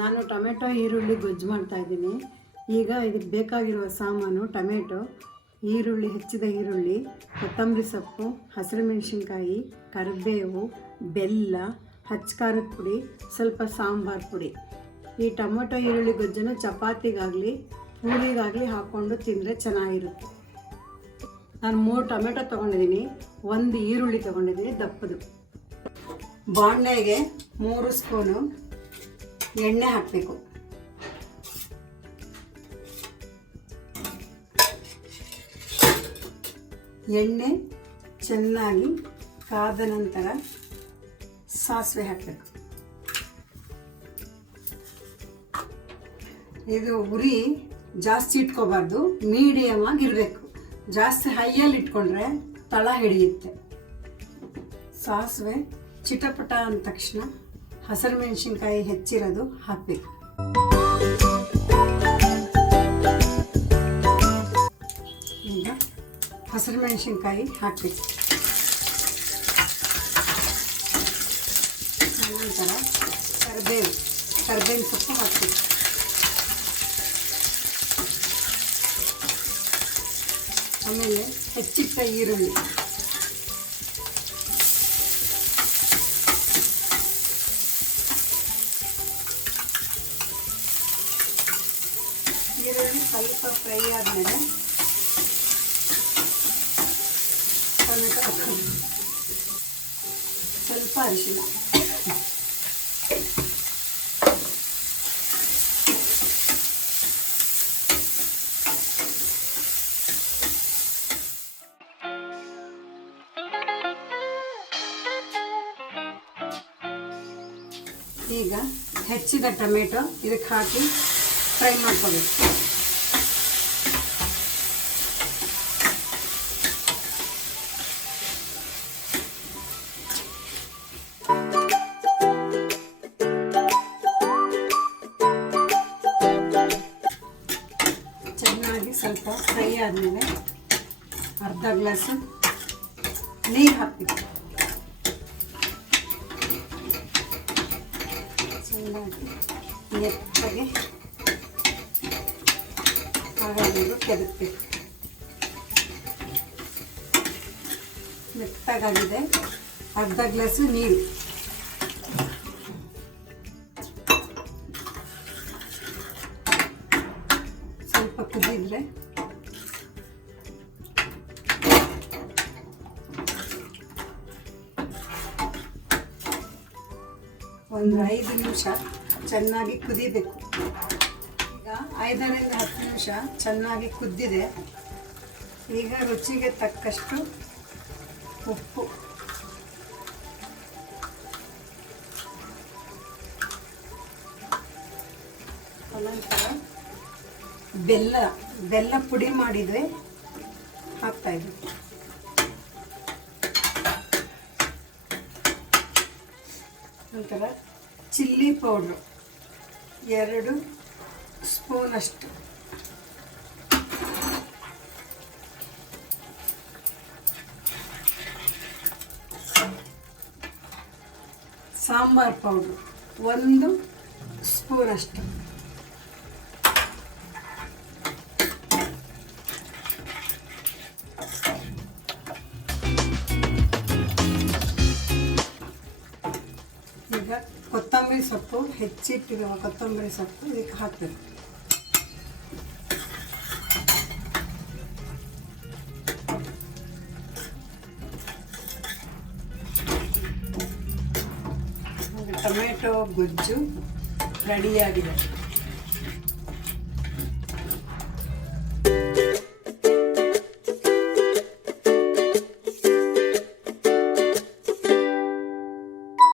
ನಾನು ಟೊಮೆಟೊ ಈರುಳ್ಳಿ ಗೊಜ್ಜು ಮಾಡ್ತಾಯಿದ್ದೀನಿ. ಈಗ ಇದಕ್ಕೆ ಬೇಕಾಗಿರುವ ಸಾಮಾನು ಟೊಮೆಟೊ, ಈರುಳ್ಳಿ, ಹೆಚ್ಚಿದ ಈರುಳ್ಳಿ, ಕೊತ್ತಂಬರಿ ಸೊಪ್ಪು, ಹಸಿರು ಮೆಣಸಿನ್ಕಾಯಿ, ಕರಿಬೇವು, ಬೆಲ್ಲ, ಹಚ್ಚ ಖಾರದ ಪುಡಿ, ಸ್ವಲ್ಪ ಸಾಂಬಾರು ಪುಡಿ. ಈ ಟೊಮೆಟೊ ಈರುಳ್ಳಿ ಗೊಜ್ಜನ್ನು ಚಪಾತಿಗಾಗಲಿ ಪೂರಿಗಾಗಲಿ ಹಾಕ್ಕೊಂಡು ತಿಂದರೆ ಚೆನ್ನಾಗಿರುತ್ತೆ. ನಾನು 3 ಟೊಮೆಟೊ ತೊಗೊಂಡಿದ್ದೀನಿ, 1 ಈರುಳ್ಳಿ ತೊಗೊಂಡಿದ್ದೀನಿ ದಪ್ಪದು. ಬಾಣಲೆಗೆ 3 ಸ್ಪೂನು ಎಣ್ಣೆ ಹಾಕಬೇಕು. ಎಣ್ಣೆ ಚೆನ್ನಾಗಿ ಕಾದ ನಂತರ ಸಾಸಿವೆ ಹಾಕಬೇಕು. ಇದು ಉರಿ ಜಾಸ್ತಿ ಇಟ್ಕೋಬಾರ್ದು, ಮೀಡಿಯಮ್ ಆಗಿರಬೇಕು. ಜಾಸ್ತಿ ಹೈಯಲ್ಲಿ ಇಟ್ಕೊಂಡ್ರೆ ತಳ ಹಿಡಿಯುತ್ತೆ. ಸಾಸಿವೆ ಚಿಟಪಟ ಅಂದ ತಕ್ಷಣ ಹಸಿರು ಮೆಣಸಿನ್ಕಾಯಿ ಹೆಚ್ಚಿರೋದು ಹಾಕಬೇಕು. ಈಗ ಹಸಿರು ಮೆಣಸಿನ್ಕಾಯಿ ಹಾಕಬೇಕು. ನಂತರ ಕರಿಬೇವಿನ ಸೊಪ್ಪು ಹಾಕಬೇಕು. ಆಮೇಲೆ ಹೆಚ್ಚಿಟ್ಟ ಈರುಳ್ಳಿ, ಸ್ವಲ್ಪ ಫ್ರೈ ಆದಮೇಲೆ ಟೊಮೆಟೊ ಹಾಕೋದು, ಸ್ವಲ್ಪ ಅರಿಶಿನ, ಈಗ ಹೆಚ್ಚಿದ ಟೊಮೆಟೊ ಇದಕ್ಕೆ ಹಾಕಿ ಫ್ರೈ ಮಾಡ್ಕೋಬೇಕು. ಚೆನ್ನಾಗಿ ಸ್ವಲ್ಪ ಫ್ರೈ ಆದಮೇಲೆ ಅರ್ಧ ಗ್ಲಾಸು ನೀರು ಹಾಕಬೇಕು. ಚೆನ್ನಾಗಿ ಮೆತ್ತಗೆ ನೀರು ಕೆದಕಬೇಕು. ಮೆತ್ತಗಾಗಿದೆ, ಅರ್ಧ ಗ್ಲಾಸು ನೀರು. ಸ್ವಲ್ಪ ಕುದಿದ್ರೆ ಒಂದು 5 ನಿಮಿಷ ಚೆನ್ನಾಗಿ ಕುದಿಬೇಕು. ಈಗ 5ರಿಂದ 10 ನಿಮಿಷ ಚೆನ್ನಾಗಿ ಕುದ್ದಿದೆ. ಈಗ ರುಚಿಗೆ ತಕ್ಕಷ್ಟು ಉಪ್ಪು, ಅನಂತರ ಬೆಲ್ಲ ಪುಡಿ ಮಾಡಿದರೆ ಹಾಕ್ತಾಯಿದ್ವಿ. ನಂತರ ಚಿಲ್ಲಿ ಪೌಡ್ರು 2 ಸ್ಪೂನಷ್ಟು, ಸಾಂಬಾರು ಪೌಡ್ರು 1 ಸ್ಪೂನಷ್ಟು, ಈಗ ಕೊತ್ತಂಬರಿ ಸೊಪ್ಪು, ಹೆಚ್ಚಿಟ್ಟಿರುವ ಕೊತ್ತಂಬರಿ ಸೊಪ್ಪು ಇದಕ್ಕೆ ಹಾಕಬೇಕು. ಟೊಮೆಟೊ ಗೊಜ್ಜು ರೆಡಿಯಾಗಿದೆ.